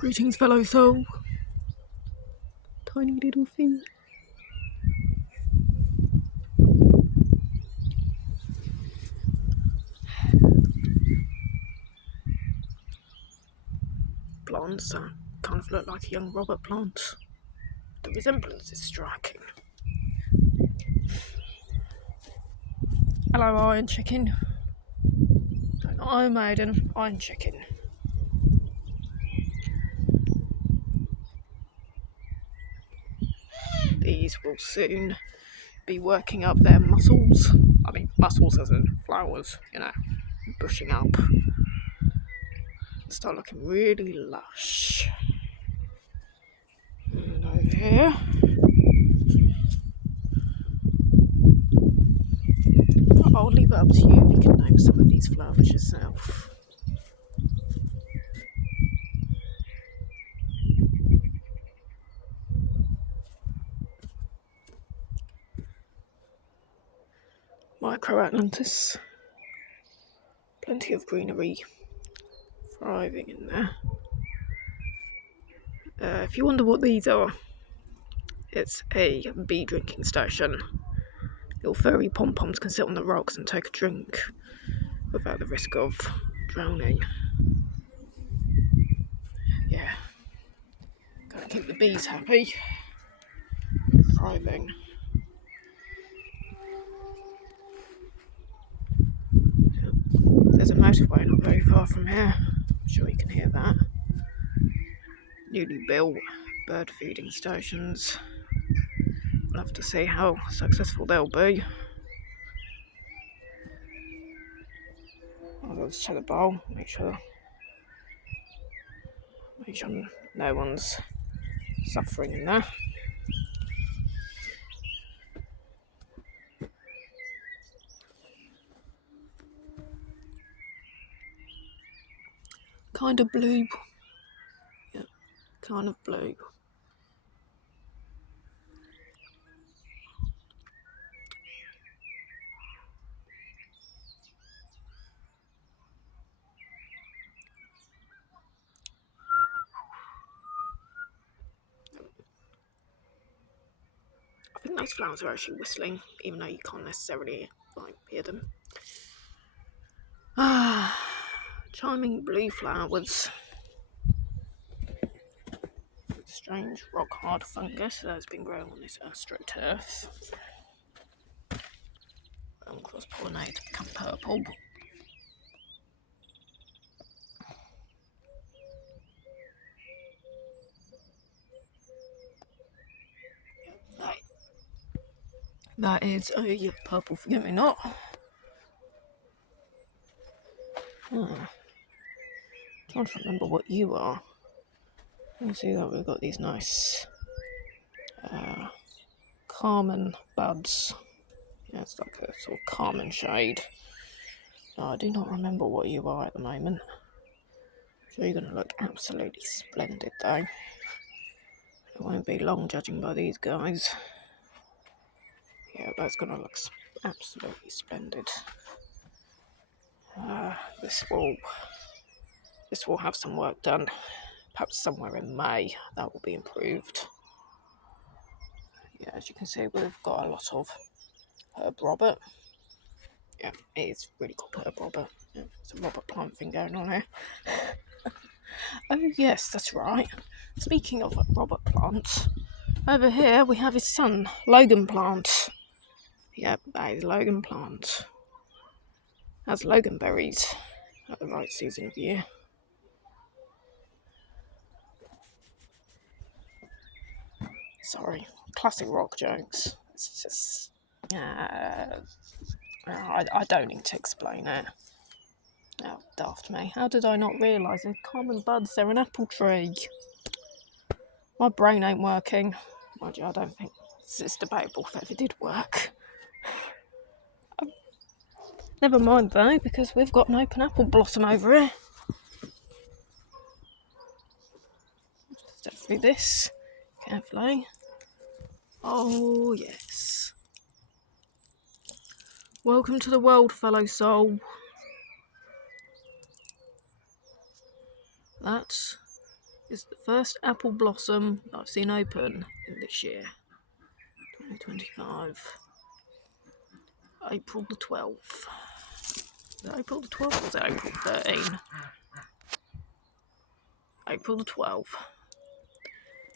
Greetings, fellow soul. Tiny little thing. Plants kind of look like a young Robert Plant. The resemblance is striking. Hello, Iron Chicken. No, not Iron Maiden, Iron Chicken. These will soon be working up their muscles. I mean, muscles as in flowers, bushing up. Start looking really lush. And over here. I'll leave it up to you if you can name some of these flowers yourself. Micro-Atlantis. Plenty of greenery thriving in there. If you wonder what these are, it's a bee drinking station. Little furry pom-poms can sit on the rocks and take a drink without the risk of drowning. Yeah, gotta keep the bees happy, thriving. There's a motorway not very far from here. I'm sure you can hear that. Newly built bird feeding stations. We'll have to see how successful they'll be. I'll just check the bowl, make sure no one's suffering in there. Kind of blue. Yep, kind of blue. I think those flowers are actually whistling, even though you can't necessarily hear them. Charming blue flowers. Strange rock hard fungus that's been growing on this astroturf. Cross pollinate to become purple. That is a purple forget me not. Trying to remember what you are. You can see that we've got these nice carmine buds. Yeah, it's like a sort of carmine shade. No, I do not remember what you are at the moment. So you're going to look absolutely splendid though. It won't be long judging by these guys. Yeah, that's going to look absolutely splendid. This will have some work done. Perhaps somewhere in May that will be improved. Yeah, as you can see, we've got a lot of Herb Robert. Yeah, it is really called Herb Robert. Yeah, it's a Robert Plant thing going on here. Oh yes, that's right. Speaking of Robert Plant, over here we have his son, Logan Plant. Yep, that is Logan Plant. Has Logan berries at the right season of year. Sorry, classic rock jokes. It's just, I don't need to explain it. Oh, daft me. How did I not realise they're common buds? They're an apple tree. My brain ain't working. Mind you, I don't think it's debatable if it ever did work. Never mind though, because we've got an open apple blossom over here. Step through this carefully. Oh yes. Welcome to the world, fellow soul. That is the first apple blossom I've seen open in this year, 2025. April the 12th. Is it April the 12th or is it April 13? April the 12th.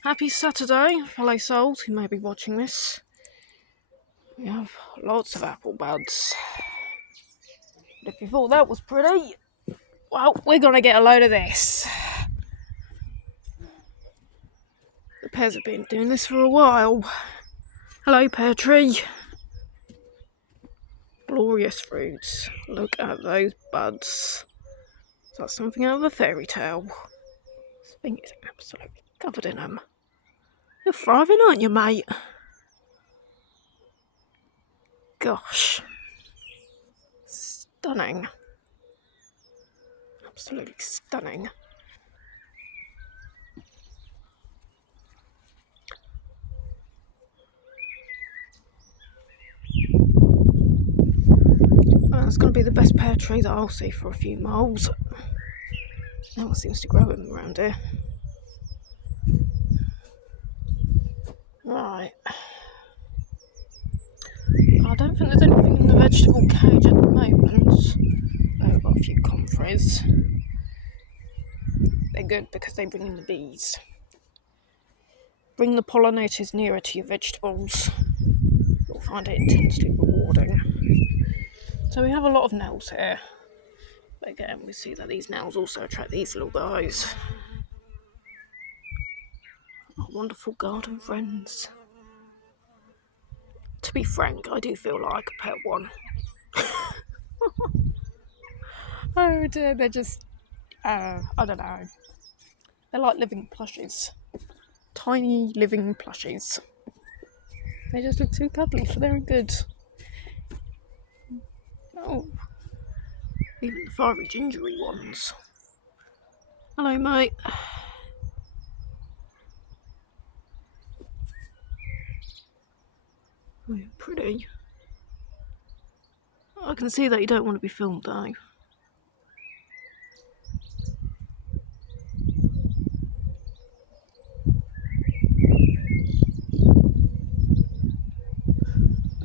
Happy Saturday, fellow souls who may be watching this. We have lots of apple buds. But if you thought that was pretty, well, we're going to get a load of this. The pears have been doing this for a while. Hello, pear tree. Glorious fruits. Look at those buds. Is that something out of a fairy tale? This thing is absolutely covered in them. You're thriving, aren't you, mate? Gosh. Stunning. Absolutely stunning. That's going to be the best pear tree that I'll see for a few miles. No one seems to grow them around here. Right. I don't think there's anything in the vegetable cage at the moment. I've got a few comfreys. They're good because they bring in the bees. Bring the pollinators nearer to your vegetables. You'll find it intensely rewarding. So we have a lot of nails here. But again, we see that these nails also attract these little guys. Our wonderful garden friends. To be frank, I do feel like a pet one. Oh dear, they're just, I don't know. They're like living plushies. Tiny living plushies. They just look too cuddly for their own good. Oh, even the fiery gingery ones. Hello, mate. Oh, you're pretty. I can see that you don't want to be filmed, though.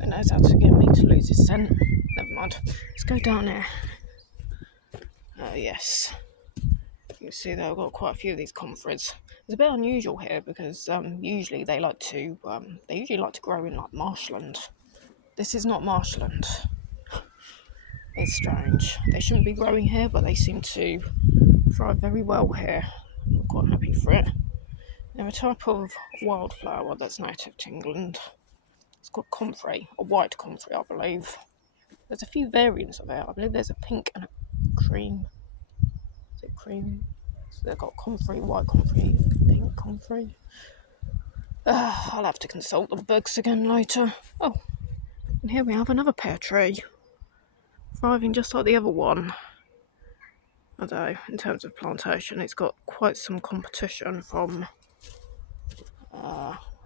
Who knows how to get me to lose his scent? Never mind. Let's go down there. Oh, yes. You can see that I've got quite a few of these comfreys. It's a bit unusual here because usually they like to grow in like marshland. This is not marshland. It's strange. They shouldn't be growing here, but they seem to thrive very well here. I'm quite happy for it. They're a type of wildflower that's native to England. It's called comfrey, a white comfrey, I believe. There's a few variants of it. I believe there's a pink and a cream. Is it cream? So they've got comfrey, white comfrey, pink comfrey. I'll have to consult the books again later. Oh, and here we have another pear tree. Thriving just like the other one. Although, in terms of plantation, it's got quite some competition from...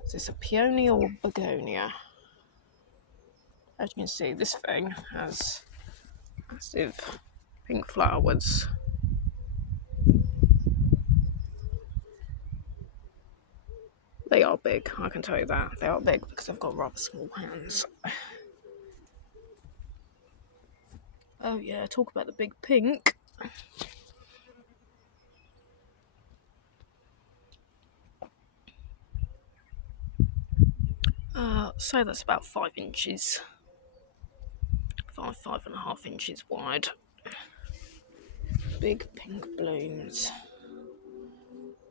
is this a peony or begonia? As you can see, this thing has massive pink flowers. They are big, I can tell you that. They are big because I've got rather small hands. Oh yeah, talk about the big pink. So that's about 5 inches. 5.5 inches wide. Big pink blooms.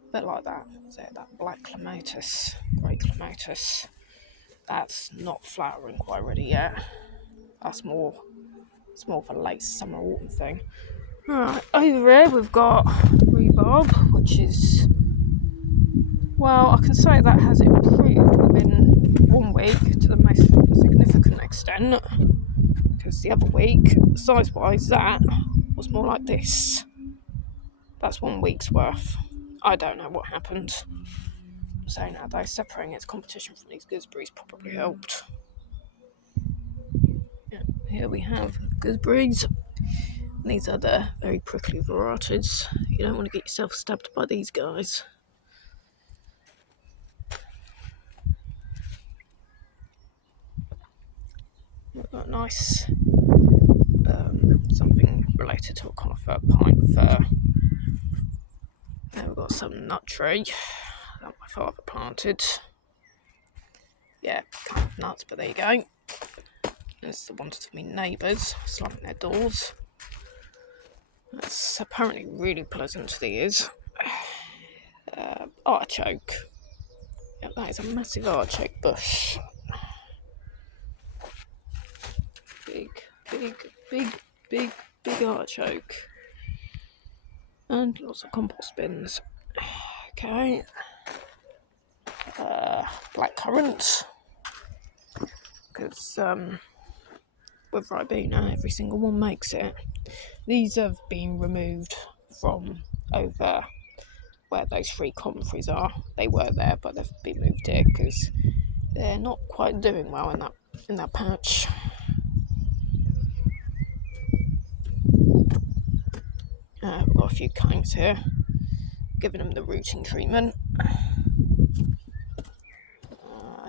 A bit like that. Is it that black clematis? Grey clematis. That's not flowering quite ready yet. It's more of a late summer autumn thing. Right, over here we've got rhubarb, which is, well, I can say that has improved within 1 week to the most significant extent, because the other week, size-wise, that was more like this. That's 1 week's worth. I don't know what happened. I'm saying that though, separating its competition from these gooseberries probably helped. Yeah, here we have gooseberries. These are the very prickly varieties. You don't want to get yourself stabbed by these guys. We've got a nice something related to a conifer, pine fir. Then we've got some nut tree that my father planted. Yeah, kind of nuts, but there you go. There's the ones of my neighbours slamming their doors. That's apparently really pleasant to the ears. Artichoke. Yep, that is a massive artichoke bush. Big artichoke. And lots of compost bins. Okay. Black currant. Because with Ribena, every single one makes it. These have been removed from over where those 3 comfreys are. They were there, but they've been moved here because they're not quite doing well in that patch. We've got a few kinds here, giving them the rooting treatment.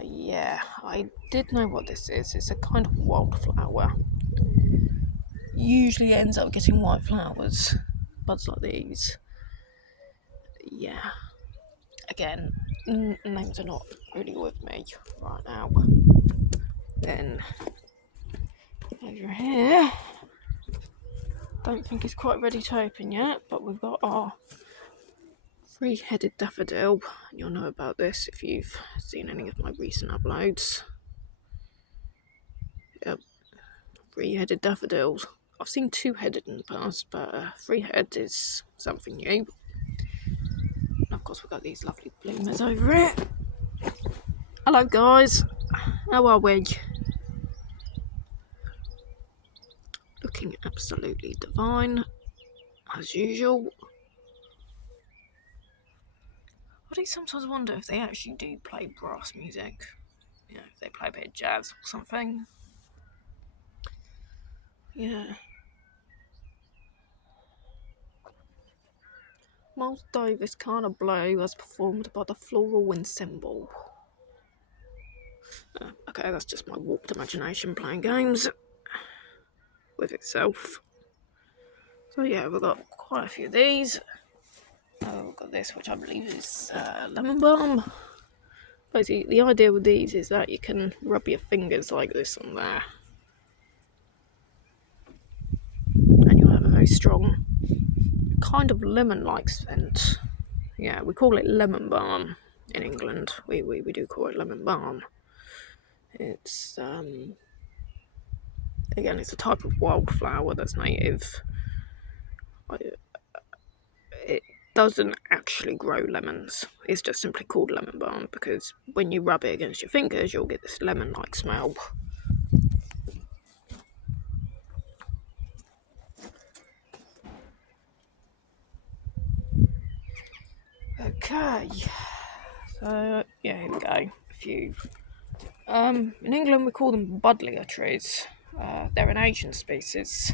Yeah, I did know what this is. It's a kind of wildflower. Usually ends up getting white flowers, buds like these. Yeah. Again, names are not really with me right now. Then over here, don't think it's quite ready to open yet, but we've got our 3-headed daffodil. You'll know about this if you've seen any of my recent uploads. Yep, 3-headed daffodils. I've seen 2-headed in the past, but 3-head is something new. And of course we've got these lovely bloomers over here. Hello guys, how are we? Looking absolutely divine, as usual. I do sometimes wonder if they actually do play brass music. You know, if they play a bit of jazz or something. Yeah. Miles Davis Kind of Blue as performed by the Floral Ensemble. Okay, that's just my warped imagination playing games with itself. So yeah, we've got quite a few of these. We've got this, which I believe is lemon balm. Basically, the idea with these is that you can rub your fingers like this on there, and you'll have a very strong, kind of lemon-like scent. Yeah, we call it lemon balm in England. We do call it lemon balm. It's again, it's a type of wildflower that's native. It doesn't actually grow lemons. It's just simply called lemon balm because when you rub it against your fingers, you'll get this lemon-like smell. Okay, so yeah, here we go. A few. In England, we call them buddleia trees. They're an Asian species.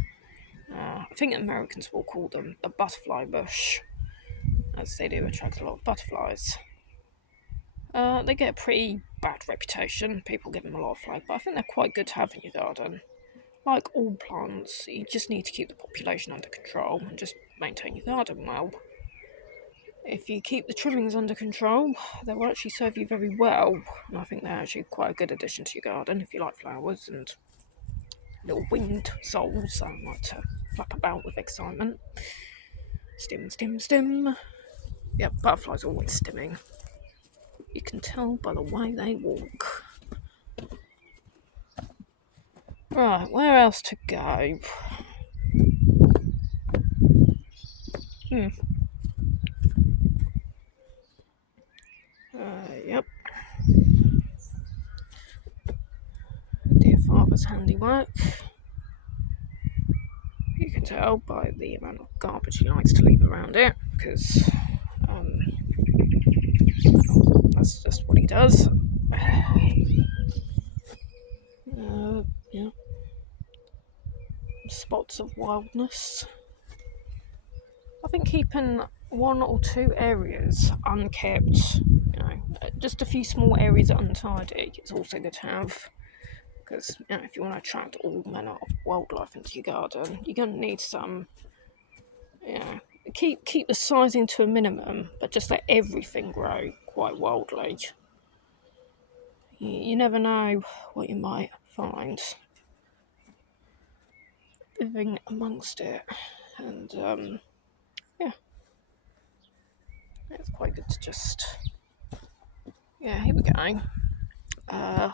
I think Americans will call them the butterfly bush, as they do attract a lot of butterflies. They get a pretty bad reputation. People give them a lot of flack, but I think they're quite good to have in your garden. Like all plants, you just need to keep the population under control and just maintain your garden well. If you keep the trimmings under control, they will actually serve you very well, and I think they're actually quite a good addition to your garden if you like flowers and little winged souls that like to flap about with excitement. Stim, stim, stim. Yep, butterflies are always stimming. You can tell by the way they walk. Right, where else to go? Yep. Dear father's handiwork. You can tell by the amount of garbage he likes to leave around it, because that's just what he does. Yeah. Spots of wildness. I think keeping 1 or 2 areas unkept, just a few small areas untidy, is also good to have. because if you want to attract all manner of wildlife into your garden, you're going to need some. Keep the sizing to a minimum, but just let everything grow quite wildly. You never know what you might find living amongst it, and it's quite good to just. Here we go.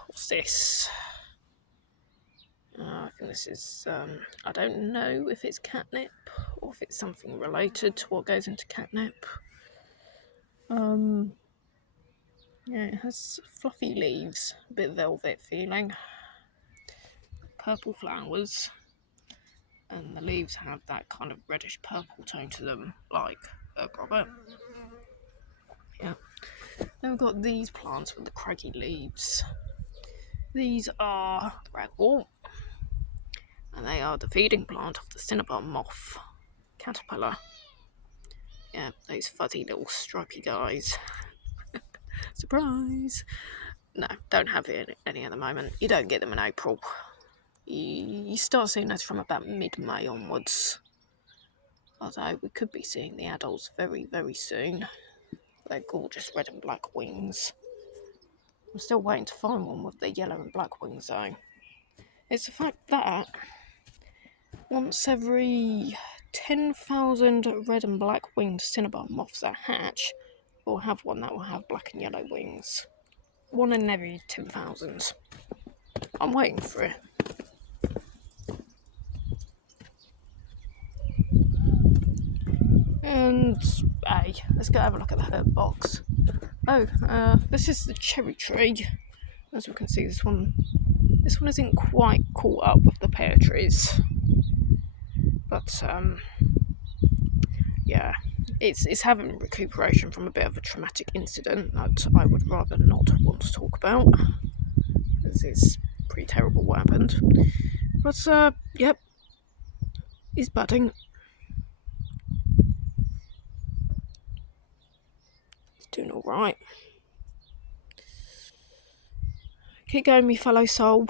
What's this? I think this is. I don't know if it's catnip or if it's something related to what goes into catnip. It has fluffy leaves, a bit velvet feeling, purple flowers, and the leaves have that kind of reddish purple tone to them, like Herb Robert. Yeah. Then we've got these plants with the craggy leaves. These are the ragwort, and they are the feeding plant of the cinnabar moth caterpillar. Yeah, those fuzzy little stripy guys. Surprise! No, don't have any at the moment. You don't get them in April. You start seeing those from about mid-May onwards. Although we could be seeing the adults very, very soon. They're gorgeous red and black wings. I'm still waiting to find one with the yellow and black wings though. It's the fact that once every 10,000 red and black winged cinnabar moths that hatch, we'll have one that will have black and yellow wings. One in every 10,000. I'm waiting for it. And hey, let's go have a look at the herb box. This is the cherry tree. As we can see, this one isn't quite caught up with the pear trees, but it's having recuperation from a bit of a traumatic incident that I would rather not want to talk about, because it's pretty terrible what happened. But yep, he's budding. He's doing all right. Keep going, me fellow soul.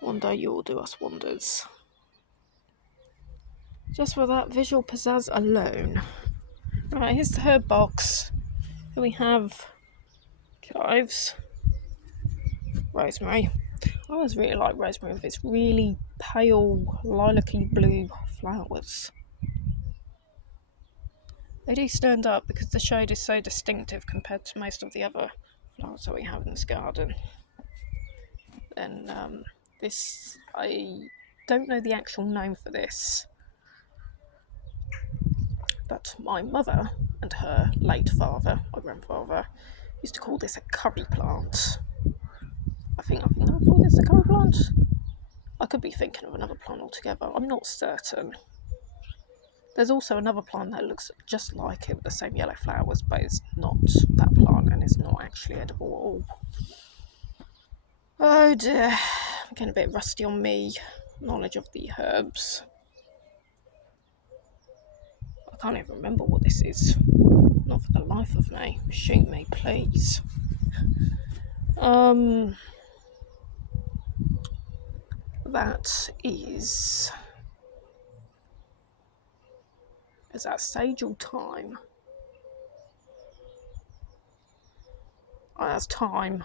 One day you'll do us wonders. Just for that visual pizzazz alone. Right, here's the herb box. Here we have chives, rosemary. I always really like rosemary with its really pale lilac-y blue flowers. They do stand up because the shade is so distinctive compared to most of the other flowers that we have in this garden. Then this, I don't know the actual name for this, but my mother and her late father, my grandfather, used to call this a curry plant. I think they would call this a curry plant. I could be thinking of another plant altogether. I'm not certain. There's also another plant that looks just like it with the same yellow flowers, but it's not that plant and it's not actually edible at all. Oh dear, I'm getting a bit rusty on me knowledge of the herbs. I can't even remember what this is. Not for the life of me. Shoot me, please. That is that sage or thyme? Oh, that's thyme.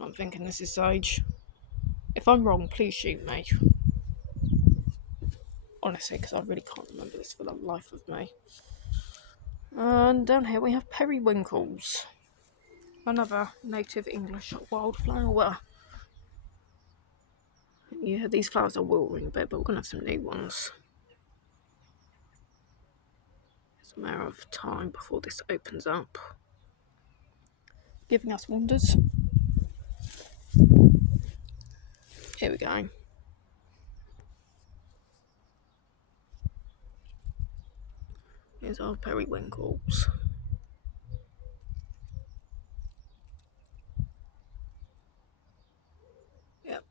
I'm thinking this is sage. If I'm wrong, please shoot me. Honestly, because I really can't remember this for the life of me. And down here we have periwinkles. Another native English wildflower. Yeah, these flowers are wilting a bit, but we're going to have some new ones. It's a matter of time before this opens up, giving us wonders. Here we go. Here's our periwinkles. Yep.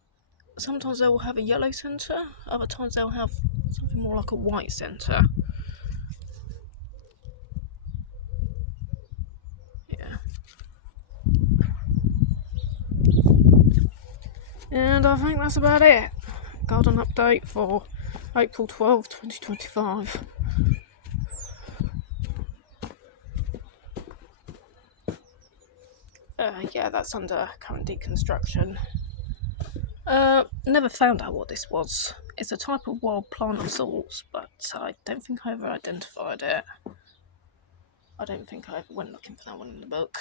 Sometimes they will have a yellow centre, other times they'll have something more like a white centre. Yeah. And I think that's about it. Garden update for April 12, 2025. Yeah, that's under current deconstruction. Never found out what this was. It's a type of wild plant of sorts, but I don't think I ever identified it. I don't think I ever went looking for that one in the book.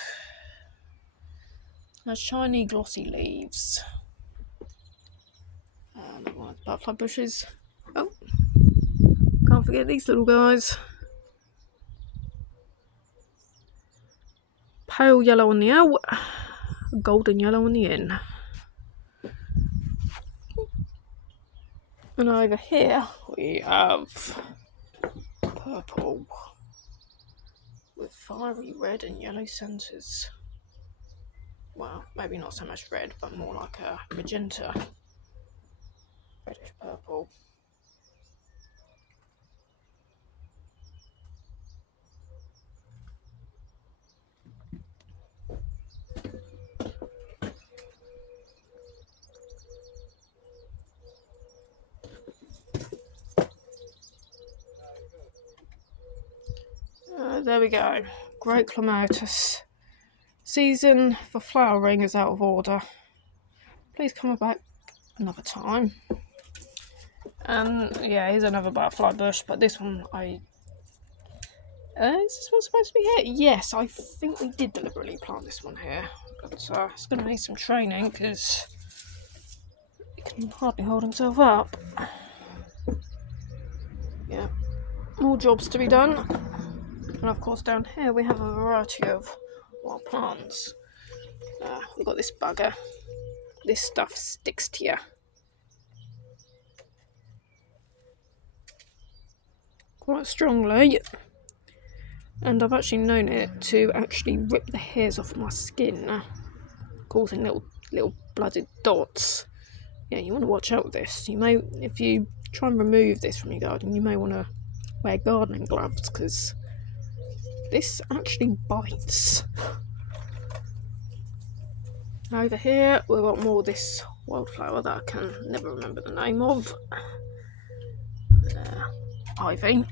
Has shiny, glossy leaves. Another one of the butterfly bushes. Oh, can't forget these little guys. Pale yellow on the out, golden yellow on the in. And over here we have purple with fiery red and yellow centres. Well, maybe not so much red, but more like a magenta, reddish purple. There we go. Great clematis. Season for flowering is out of order. Please come back another time. And yeah, here's another butterfly bush, but this one is this one supposed to be here? Yes, I think we did deliberately plant this one here, but it's going to need some training because he can hardly hold himself up. Yeah, more jobs to be done. And of course down here we have a variety of wild plants. We've got this bugger. This stuff sticks to you. Quite strongly. And I've actually known it to actually rip the hairs off my skin, causing little blooded dots. Yeah, you want to watch out with this. You may, if you try and remove this from your garden, you may want to wear gardening gloves because this actually bites. Over here we've got more of this wildflower that I can never remember the name of. Ivy.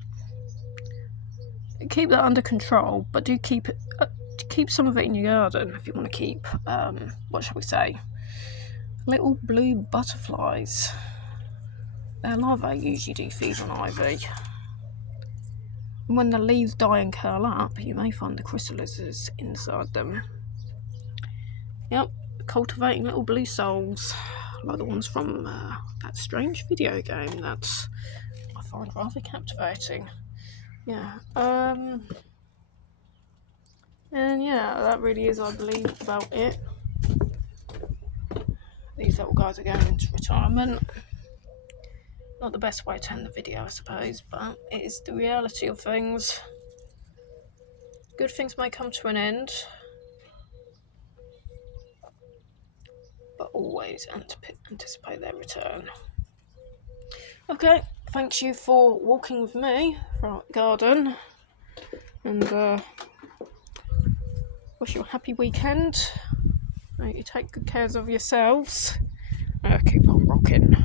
Keep that under control, but do keep some of it in your garden if you want to keep what shall we say, little blue butterflies. Their larvae usually do feed on ivy. And when the leaves die and curl up, you may find the chrysalises inside them. Yep, cultivating little blue souls, like the ones from that strange video game that I find rather captivating. Yeah, and yeah, that really is, I believe, about it. These little guys are going into retirement. Not the best way to end the video, I suppose, but it is the reality of things. Good things may come to an end, but always anticipate their return. Okay, thank you for walking with me throughout the garden, and wish you a happy weekend. You take good care of yourselves. Keep on rocking.